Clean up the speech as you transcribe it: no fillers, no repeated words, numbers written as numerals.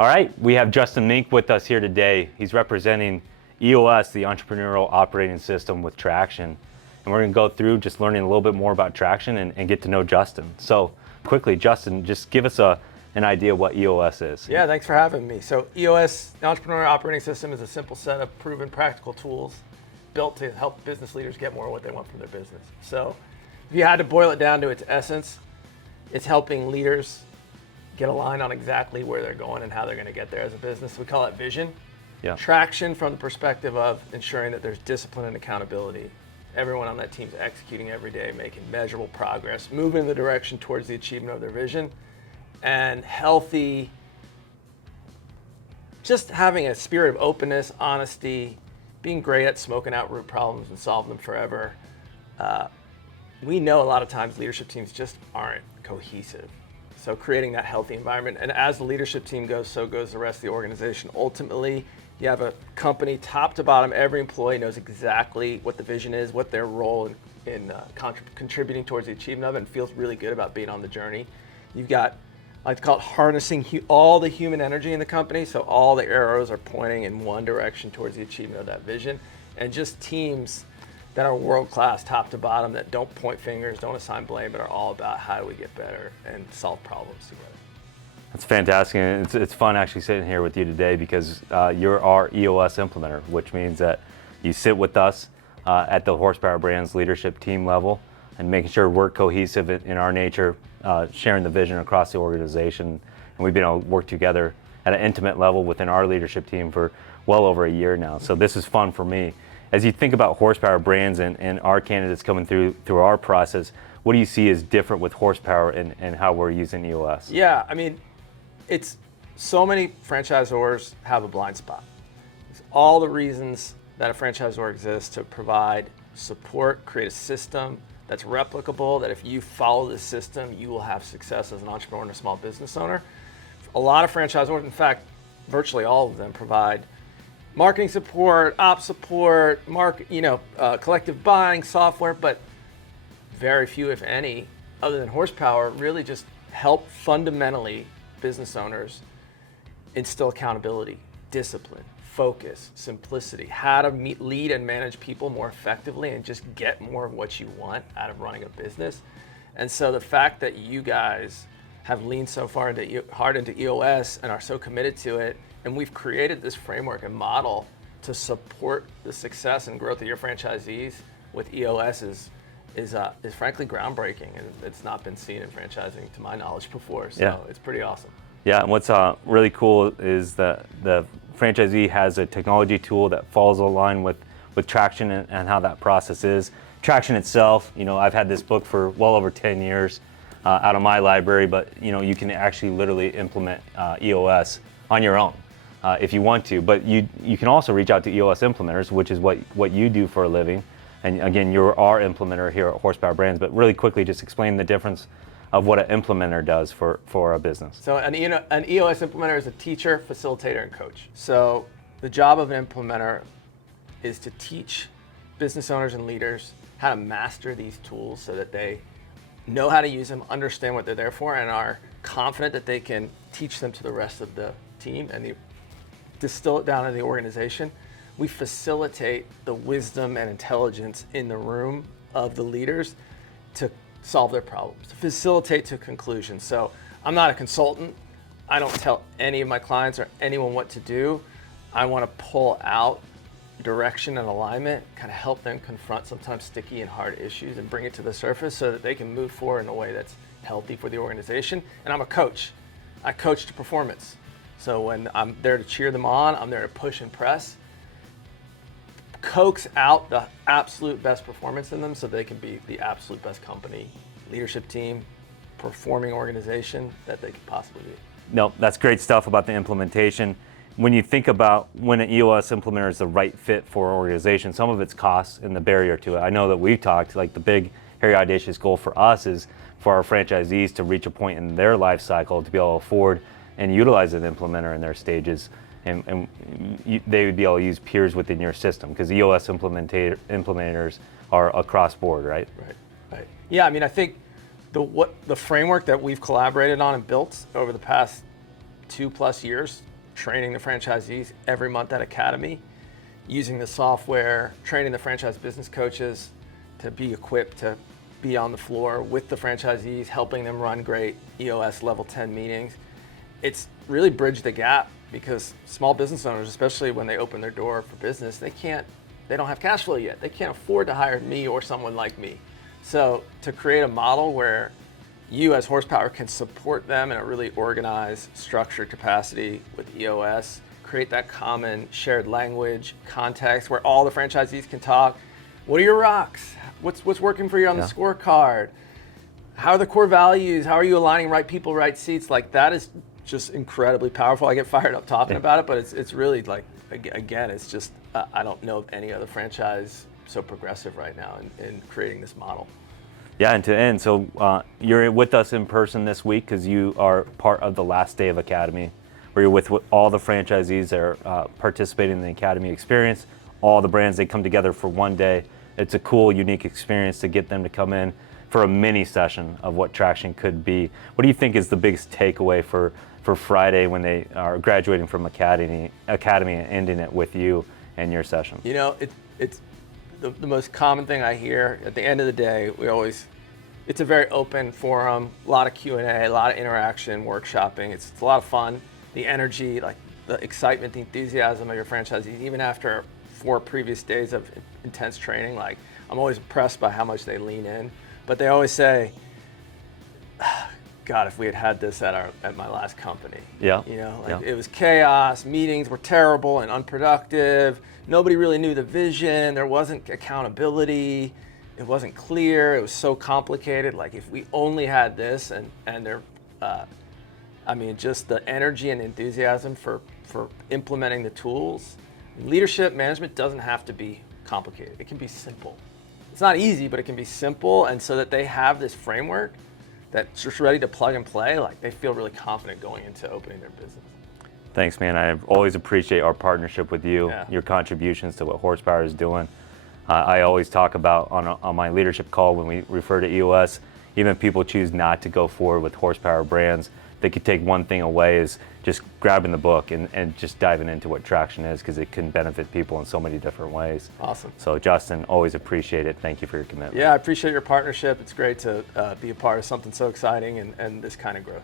All right, we have Justin Mink with us here today. He's representing EOS, the Entrepreneurial Operating System with Traction. And we're going to go through just learning a little bit more about Traction and get to know Justin. So quickly, Justin, just give us an idea what EOS is. Yeah, thanks for having me. So EOS, the Entrepreneurial Operating System, is a simple set of proven practical tools built to help business leaders get more of what they want from their business. So if you had to boil it down to its essence, it's helping leaders get aligned on exactly where they're going and how they're going to get there as a business. We call it vision. Yeah. Traction from the perspective of ensuring that there's discipline and accountability. Everyone on that team's executing every day, making measurable progress, moving in the direction towards the achievement of their vision. And healthy, just having a spirit of openness, honesty, being great at smoking out root problems and solving them forever. We know a lot of times leadership teams just aren't cohesive. So creating that healthy environment, and as the leadership team goes, so goes the rest of the organization. Ultimately, you have a company top to bottom, every employee knows exactly what the vision is, what their role in contributing towards the achievement of it, and feels really good about being on the journey. You've got, I like to call it harnessing all the human energy in the company, so all the arrows are pointing in one direction towards the achievement of that vision, and just teams that are world-class top to bottom, that don't point fingers, don't assign blame, but are all about how do we get better and solve problems together. That's fantastic, and it's fun actually sitting here with you today because you're our EOS implementer, which means that you sit with us at the HorsePower Brands leadership team level and making sure we're cohesive in our nature, sharing the vision across the organization. And we've been able to work together at an intimate level within our leadership team for well over a year now. So this is fun for me. As you think about HorsePower Brands and our candidates coming through our process, what do you see as different with HorsePower and how we're using EOS? Yeah, I mean, it's so many franchisors have a blind spot. It's all the reasons that a franchisor exists to provide support, create a system that's replicable, that if you follow the system, you will have success as an entrepreneur and a small business owner. A lot of franchisors, in fact, virtually all of them provide marketing support, ops support, collective buying software, but very few, if any, other than HorsePower, really just help fundamentally business owners instill accountability, discipline, focus, simplicity, how to lead and manage people more effectively and just get more of what you want out of running a business. And so the fact that you guys have leaned so far hard into EOS and are so committed to it, and we've created this framework and model to support the success and growth of your franchisees with EOS is frankly groundbreaking, and it's not been seen in franchising to my knowledge before. So It's pretty awesome. Yeah, and what's really cool is that the franchisee has a technology tool that falls in line with Traction and how that process is. Traction itself, I've had this book for well over 10 years out of my library, but you can actually literally implement EOS on your own if you want to. But you can also reach out to EOS implementers, which is what you do for a living. And again, you're our implementer here at HorsePower Brands. But really quickly, just explain the difference of what an implementer does for a business. So an EOS implementer is a teacher, facilitator, and coach. So the job of an implementer is to teach business owners and leaders how to master these tools so that they know how to use them, understand what they're there for, and are confident that they can teach them to the rest of the team and distill it down in the organization. We facilitate the wisdom and intelligence in the room of the leaders to solve their problems, to facilitate to conclusion. So I'm not a consultant. I don't tell any of my clients or anyone what to do. I want to pull out direction and alignment, kind of help them confront sometimes sticky and hard issues and bring it to the surface so that they can move forward in a way that's healthy for the organization. And I'm a coach. I coach to performance. So when I'm there to cheer them on, I'm there to push and press, coax out the absolute best performance in them so they can be the absolute best company, leadership team, performing organization that they could possibly be. No, that's great stuff about the implementation. When you think about when an EOS implementer is the right fit for an organization, some of it's costs and the barrier to it. I know that we've talked, like the big, hairy, audacious goal for us is for our franchisees to reach a point in their life cycle to be able to afford and utilize an implementer in their stages, and they would be able to use peers within your system because EOS implementers are across board, right? Right. Yeah, I mean, I think the framework that we've collaborated on and built over the past 2+ years training the franchisees every month at Academy, using the software, training the franchise business coaches to be equipped to be on the floor with the franchisees, helping them run great EOS level 10 meetings. It's really bridged the gap because small business owners, especially when they open their door for business, they don't have cash flow yet. They can't afford to hire me or someone like me. So to create a model where you as HorsePower can support them in a really organized, structured capacity with EOS, create that common shared language, context where all the franchisees can talk. What are your rocks? What's working for you on the scorecard? How are the core values? How are you aligning right people, right seats? Like, that is just incredibly powerful. I get fired up talking about it, but it's really like, again, it's just, I don't know of any other franchise so progressive right now in creating this model. Yeah, and to end, so you're with us in person this week because you are part of the last day of Academy, where you're with all the franchisees that are participating in the Academy experience. All the brands, they come together for one day. It's a cool, unique experience to get them to come in for a mini session of what traction could be. What do you think is the biggest takeaway for Friday when they are graduating from Academy and ending it with you and your session? You know, it's the most common thing I hear at the end of the day. It's a very open forum, a lot of Q&A, a lot of interaction, workshopping. It's a lot of fun. The energy, like the excitement, the enthusiasm of your franchisees, even after 4 previous days of intense training, like I'm always impressed by how much they lean in. But they always say, God, if we had this at my last company. Yeah. You know, like it was chaos, meetings were terrible and unproductive. Nobody really knew the vision. There wasn't accountability. It wasn't clear. It was so complicated. Like, if we only had this and there, I mean, just the energy and enthusiasm for implementing the tools. Leadership, management doesn't have to be complicated. It can be simple. It's not easy, but it can be simple. And so that they have this framework that's just ready to plug and play, like they feel really confident going into opening their business. Thanks, man. I always appreciate our partnership with you, Yeah. your contributions to what HorsePower is doing. I always talk about on my leadership call when we refer to EOS, even if people choose not to go forward with HorsePower brands, they could take one thing away is just grabbing the book and just diving into what traction is, because it can benefit people in so many different ways. Awesome. So Justin, always appreciate it. Thank you for your commitment. Yeah, I appreciate your partnership. It's great to be a part of something so exciting and this kind of growth.